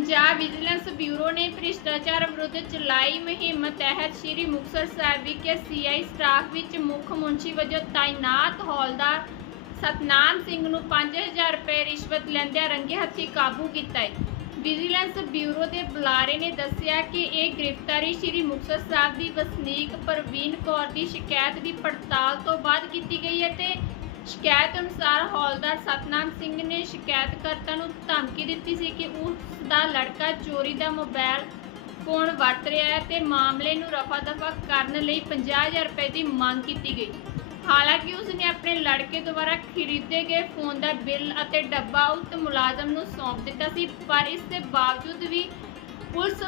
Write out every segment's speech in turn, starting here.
Punjab vigilance bureau ਨੇ ਭ੍ਰਿਸ਼ਟਾਚਾਰ ਵਿਰੁੱਧ ਚਲਾਈ ਮੁਹਿੰਮ ਤਹਿਤ ਸ੍ਰੀ ਮੁਕਤਸਰ ਸਾਹਿਬ ਵਿਖੇ ਸੀਆਈ ਸਟਾਫ ਵਿੱਚ ਮੁੱਖ ਮੁਨਸ਼ੀ ਵਜੋਂ ਤਾਇਨਾਤ ਹੌਲਦਾਰ ਸਤਨਾਮ ਸਿੰਘ ਨੂੰ 5000 ਰੁਪਏ ਰਿਸ਼ਵਤ ਲੈਂਦਿਆਂ ਰੰਗੇ ਹੱਥੀਂ ਕਾਬੂ ਕੀਤਾ ਹੈ। ਵਿਜੀਲੈਂਸ ਬਿਊਰੋ ਦੇ ਬੁਲਾਰੇ ਨੇ ਦੱਸਿਆ ਕਿ ਇਹ ਗ੍ਰਿਫਤਾਰੀ ਸ੍ਰੀ ਮੁਕਤਸਰ ਸਾਹਿਬ ਦੀ ਵਸਨੀਕ ਪ੍ਰਵੀਨ ਕੌਰ ਦੀ ਸ਼ਿਕਾਇਤ ਦੀ ਪੜਤਾਲ ਤੋਂ ਬਾਅਦ ਕੀਤੀ ਗਈ ਹੈ ਤੇ ਸ਼ਿਕਾਇਤ ਅਨੁਸਾਰ ਹੌਲਦਾਰ ਸਤਨਾਮ ਸਿੰਘ ਨੇ ਸ਼ਿਕਾਇਤਕਰਤਾ ਨੂੰ ਧਮਕੀ ਦਿੱਤੀ ਸੀ ਕਿ ਉਸ ਦਾ ਲੜਕਾ ਚੋਰੀ ਦਾ ਮੋਬਾਈਲ ਫੋਨ ਵਰਤ ਰਿਹਾ ਹੈ ਤੇ ਮਾਮਲੇ ਨੂੰ ਰਫਾ-ਦਫਾ ਕਰਨ ਲਈ 50000 ਰੁਪਏ ਦੀ ਮੰਗ ਕੀਤੀ ਗਈ। ਹਾਲਾਂਕਿ ਉਸ ਨੇ ਆਪਣੇ ਲੜਕੇ ਦੁਆਰਾ ਖਰੀਦੇ ਗਏ ਫੋਨ ਦਾ ਬਿੱਲ ਅਤੇ ਡੱਬਾ ਉਸ ਮੁਲਾਜ਼ਮ ਨੂੰ ਸੌਂਪ ਦਿੱਤਾ ਸੀ, ਪਰ ਇਸ ਦੇ ਬਾਵਜੂਦ ਵੀ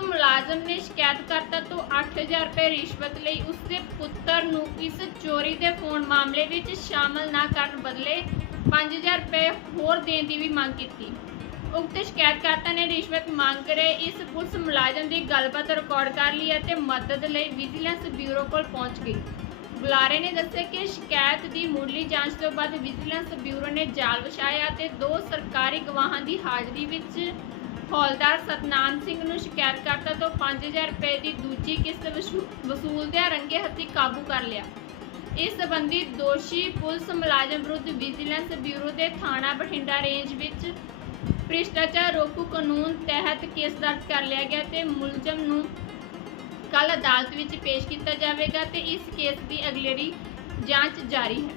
ਮੁਲਾਜ਼ਮ ਨੇ ਸ਼ਿਕਾਇਤਕਰਤਾ ਤੋਂ 8000 ਰੁਪਏ ਰਿਸ਼ਵਤ ਲਈ ਉਸ ਦੇ ਪੁੱਤਰ ਨੂੰ ਇਸ ਚੋਰੀ ਦੇ ਫੋਨ ਮਾਮਲੇ ਵਿੱਚ ਸ਼ਾਮਲ ਨਾ ਕਰਨ ਬਦਲੇ 5000 ਰੁਪਏ ਹੋਰ ਦੇਣ ਦੀ ਵੀ ਮੰਗ ਕੀਤੀ। ਉਕਤ ਸ਼ਿਕਾਇਤਕਰਤਾ ਨੇ ਰਿਸ਼ਵਤ ਮੰਗ ਰਹੇ ਇਸ ਪੁਲਿਸ ਮੁਲਾਜ਼ਮ ਦੀ ਗੱਲਬਾਤ ਰਿਕਾਰਡ ਕਰ ਲਈ ਅਤੇ ਮਦਦ ਲਈ ਵਿਜੀਲੈਂਸ ਬਿਊਰੋ ਕੋਲ ਪਹੁੰਚ ਗਈ। ਬੁਲਾਰੇ ਨੇ ਦੱਸਿਆ ਕਿ ਸ਼ਿਕਾਇਤ ਦੀ ਮੁੱਢਲੀ ਜਾਂਚ ਤੋਂ ਬਾਅਦ ਵਿਜੀਲੈਂਸ ਬਿਊਰੋ ਨੇ ਜਾਲ ਵਿਛਾਇਆ ਅਤੇ ਦੋ ਸਰਕਾਰੀ ਗਵਾਹਾਂ ਦੀ ਹਾਜ਼ਰੀ ਵਿੱਚ ਹੌਲਦਾਰ ਸਤਨਾਮ ਸਿੰਘ ਨੂੰ ਸ਼ਿਕਾਇਤਕਰਤਾ ਤੋਂ 5000 ਰੁਪਏ ਦੀ ਦੂਜੀ ਕਿਸ਼ਤ ਵਸੂ- ਵਸੂਲਦਿਆਂ ਰੰਗੇ ਹੱਥੀਂ ਕਾਬੂ ਕਰ ਲਿਆ। ਇਸ ਸਬੰਧੀ ਦੋਸ਼ੀ ਪੁਲਿਸ ਮੁਲਾਜ਼ਮ ਵਿਰੁੱਧ ਵਿਜੀਲੈਂਸ ਬਿਊਰੋ ਦੇ ਥਾਣਾ ਬਠਿੰਡਾ ਰੇਂਜ ਵਿੱਚ ਭ੍ਰਿਸ਼ਟਾਚਾਰ ਰੋਕੂ ਕਾਨੂੰਨ ਤਹਿਤ ਕੇਸ ਦਰਜ ਕਰ ਲਿਆ ਗਿਆ ਤੇ ਮੁਲਜ਼ਮ ਨੂੰ ਕੱਲ ਅਦਾਲਤ ਵਿੱਚ ਪੇਸ਼ ਕੀਤਾ ਜਾਵੇਗਾ ਤੇ ਇਸ ਕੇਸ ਦੀ ਅਗਲੇਰੀ ਜਾਂਚ ਜਾਰੀ ਹੈ।